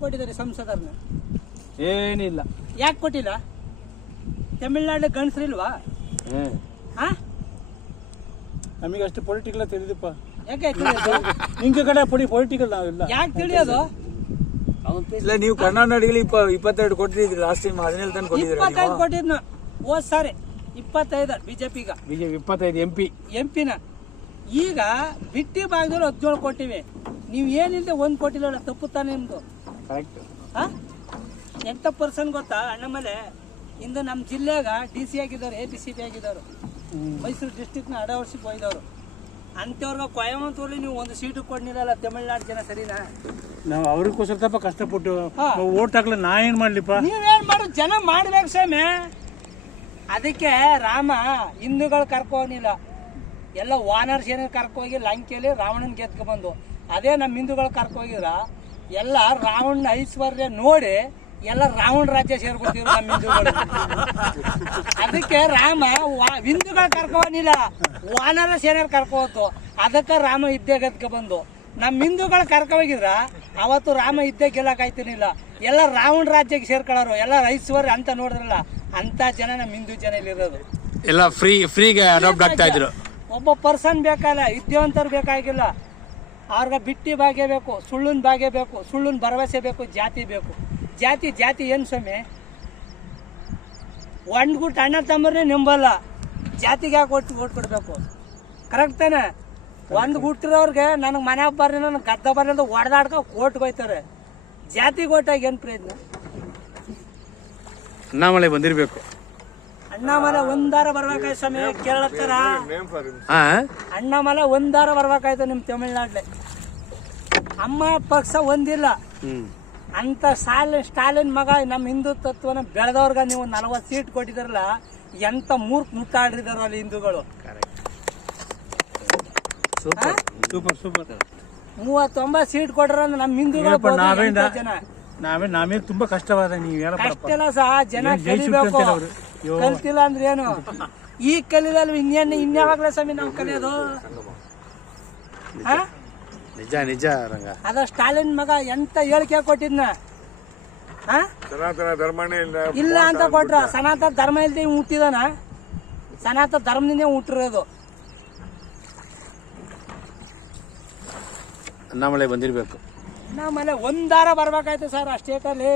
ಕೊಟ್ಟಿದ್ದಾರೆ ಸಂಸದರನ್ನ? ಏನಿಲ್ಲ. ಯಾಕೆ ಕೊಟ್ಟಿಲ್ಲ? ತಮಿಳ್ನಾಡು ಗಂಡಸ್ರಿಲ್ವಾ? ನಮಗೆ ಅಷ್ಟು ಪೊಲಿಟಿಕಲ್ ತಿಳಿದಪ್ಪ. ಯಾಕೆ ತಿಳಿಯೋದು? ನಿಂಗೆ ಕಡೆ ಪೊಲಿಟಿಕಲ್ ನಾವಿಲ್ಲ. ಯಾಕೆ ತಿಳಿಯೋದು? ಇಲ್ಲ, ನೀವು ಕರ್ನಾಟಕದಲ್ಲಿ 22 ಕೊಟ್ಟಿದ್ರಿ ಲಾಸ್ಟ್ ಟೈಮ್. 17 ತನಕ ಕೊಟ್ಟಿದ್ದೀರಾ? 25 ಕೊಟ್ಟಿದ್ನ ಹೋದ್ ಸಾರಿ. 25 ಬಿಜೆಪಿಗ. ಬಿಜೆಪಿ 25 ಎಂಪಿನ. ಈಗ ಬಿಟ್ಟಿ ಭಾಗದಲ್ಲಿ 17 ಕೊಟ್ಟಿವಿ. ನೀವು ಏನಿಲ್ಲದೆ 1 ಕೊಟ್ಟಿಲ್ಲ. ತಪ್ಪು ತಾನೇ ನಿಮ್ದು? ಕರೆಕ್ಟ್. ಎಂತ ಪರ್ಸನ್ ಗೊತ್ತಾ ಅಣ್ಣಮಲೆ? ಇಂದು ನಮ್ಮ ಜಿಲ್ಲೆಗ DC ಆಗಿದ್ದವ್ರು, ABCP ಆಗಿದ್ದವರು, ಮೈಸೂರು ಡಿಸ್ಟ್ರಿಕ್ಟ್ನ ಅಡವರ್ಸಿಗೆ ಹೋಗಿದವರು. ಅಂಥವ್ರಿಗೆ ಕೊಯಮತ್ತೂರಲ್ಲಿ ನೀವು 1 ಸೀಟು ಕೊಡ್ನಿರಲ್ಲ. ತಮಿಳ್ನಾಡು ಜನ ಸರಿನಾ? ನಾವು ಅವ್ರಿಗೋಸ್ಕರ ತಪ್ಪ ಕಷ್ಟಪಟ್ಟು ಓಟ್ ಹಾಕ್ಲ. ನಾ ಏನ್ ಮಾಡ್ಲಿಪ್ಪ? ನೀವೇನ್ ಮಾಡೋ? ಜನ ಮಾಡ್ಬೇಕು ಸ್ವಾಮಿ. ಅದಕ್ಕೆ ರಾಮ ಹಿಂದೂಗಳು ಕರ್ಕೋನಿಲ್ಲ, ಎಲ್ಲ ವಾನರ್ಸ್ ಏನೇನು ಕರ್ಕೋಗಿ ಲಂಕೆಯಲ್ಲಿ ರಾವಣನ್ ಗೆದ್ಕೊ ಬಂದು. ಅದೇ ನಮ್ಮ ಹಿಂದೂಗಳು ಕರ್ಕೋಗಿದ್ರ ಎಲ್ಲ ರಾವಣ ಐಶ್ವರ್ಯ ನೋಡಿ ಎಲ್ಲ ರಾವಣ ರಾಜ್ಯ ಸೇರ್ಕೊತಿದ್ರು ನಮ್ಮ ಹಿಂದೂಗಳು. ಅದಕ್ಕೆ ರಾಮ ಹಿಂದೂಗಳು ಕರ್ಕೋನಿಲ್ಲ, ವಾನರ ಸೇನೆಯವ್ರು ಕರ್ಕೋತು. ಅದಕ್ಕೆ ರಾಮ ಇದ್ದೇ ಗೆದ್ಕೊ ಬಂದು. ನಮ್ಮ ಹಿಂದೂಗಳು ಕರ್ಕೋಗಿದ್ರ ಅವತ್ತು ರಾಮ ಇದ್ದೇ ಗೆಲ್ಲಕ್ಕಾಯ್ತಿರ್ಲಿಲ್ಲ. ಎಲ್ಲ ರಾವಣ ರಾಜ್ಯಕ್ಕೆ ಸೇರ್ಕೊಳ್ಳೋರು, ಎಲ್ಲ ಐಶ್ವರ್ಯ ಅಂತ ನೋಡಿದ್ರಲ್ಲ, ಅಂತ ಜನ ನಮ್ಮ ಹಿಂದೂ ಜನ ಇಲ್ಲಿರೋದು. ಎಲ್ಲ ಫ್ರೀಗೆ ಅಡಾಪ್ಟ್ ಆಗ್ತಾ ಇದ್ರು. ಒಬ್ಬ ಪರ್ಸನ್ ಬೇಕಲ್ಲ, ವಿದ್ಯಾವಂತರು ಬೇಕಾಗಿಲ್ಲ. ಅವ್ರಿಗೆ ಬಿಟ್ಟಿ ಭಾಗ್ಯ ಬೇಕು, ಸುಳ್ಳಿನ ಭಾಗ್ಯ ಬೇಕು, ಸುಳ್ಳಿನ ಭರವಸೆ ಬೇಕು, ಜಾತಿ ಬೇಕು. ಜಾತಿ ಏನು ಸ್ವಾಮಿ? ಒಂದ್ಗುಟ್ಟು ಅಣ್ಣ ತಮ್ಮರೇ ನಿಂಬಲ್ಲ, ಜಾತಿಗೆ ಯಾಕೆ ಓಟ್ ಕೊಡ್ಬೇಕು? ಕರೆಕ್ಟ್ ತಾನೆ? ಒಂದು ಗುಟ್ಟಿರೋರ್ಗೆ ನನಗೆ ಮನೆ ಬರ್ರಿ, ನನಗೆ ಗದ್ದ ಬರ್ರಿ ಅಂತ ಹೊಡೆದಾಡ್ಕೊ ಓಟ್ಗೆ ಹೋಯ್ತಾರೆ. ಜಾತಿಗೆ ಓಟಾಗಿ ಏನು ಪ್ರಯೋಜನ? ಅಣ್ಣಾಮಲೈ ಬಂದಿರ್ಬೇಕು. ಅಣ್ಣಾಮಲೈ ಒಂದಾರ ಬರ್ಬೇಕಾಯ್ತು ಸ್ವಾಮಿ. ಕೇಳತ್ತಾರ ಅಣ್ಣಾಮಲೈ ಒಂದಾರ ಬರ್ಬೇಕಾಯ್ತು ನಿಮ್ಮ ತಮಿಳ್ನಾಡ್ಲಿ. ಅಮ್ಮ ಪಕ್ಷ ಒಂದಿಲ್ಲ ಅಂತ ಸ್ಟಾಲಿನ್ ಮಗ ನಮ್ಮ ಹಿಂದುತ್ವನ ಬೆಳೆದವ್ರಿಗೆ ನೀವು 40 ಸೀಟ್ ಕೊಟ್ಟಿದಾರಲ್ಲ, ಎಂತ ಮೂರ್ಖ ಮುಟ್ಟಾಡಿದಾರ ಅಲ್ಲಿ ಹಿಂದೂಗಳು. ಸೂಪರ್ 39 ಸೀಟ್ ಕೊಟ್ರ ನಮ್ಮ ಹಿಂದೂಗಳು ಜನ. ನಾವೇ ತುಂಬಾ ಕಷ್ಟವಾದ. ನೀವು ಕಷ್ಟ ಇಲ್ಲ ಸಹ, ಜನ ಕಲಿಬೇಕು. ಕಲ್ತಿಲ್ಲ ಅಂದ್ರೆ ಏನು? ಈಗ ಕಲಿದಲ್ವ ಇನ್ಯಾವಾಗ್ಲೇ ಸ್ವಾಮಿ ನಾವು ಕಲಿಯೋದು? ನಿಜ ರಂಗ. ಅದ ಸ್ಟಾಲಿನ್ ಮಗ ಎಂತ ಹೇಳಿಕೆ ಕೊಟ್ಟಿದ್ನ? ಸನಾತನ ಧರ್ಮನೇ ಇಲ್ಲ ಅಂತ ಕೊಟ್ರ. ಸನಾತನ ಧರ್ಮ ಇಲ್ದೆ ಹುಟ್ಟಿದಾನ? ಸನಾತನ ಧರ್ಮದಿಂದ ಹುಟ್ಟಿರೋದು. ಅಣ್ಣಾಮಲೈ ಬಂದಿರ್ಬೇಕು. ನಮ್ಮನೆ ಒಂದಾರ ಬರ್ಬೇಕಾಯ್ತು ಸರ್ ಆ ಸ್ಟೇಟಲ್ಲಿ.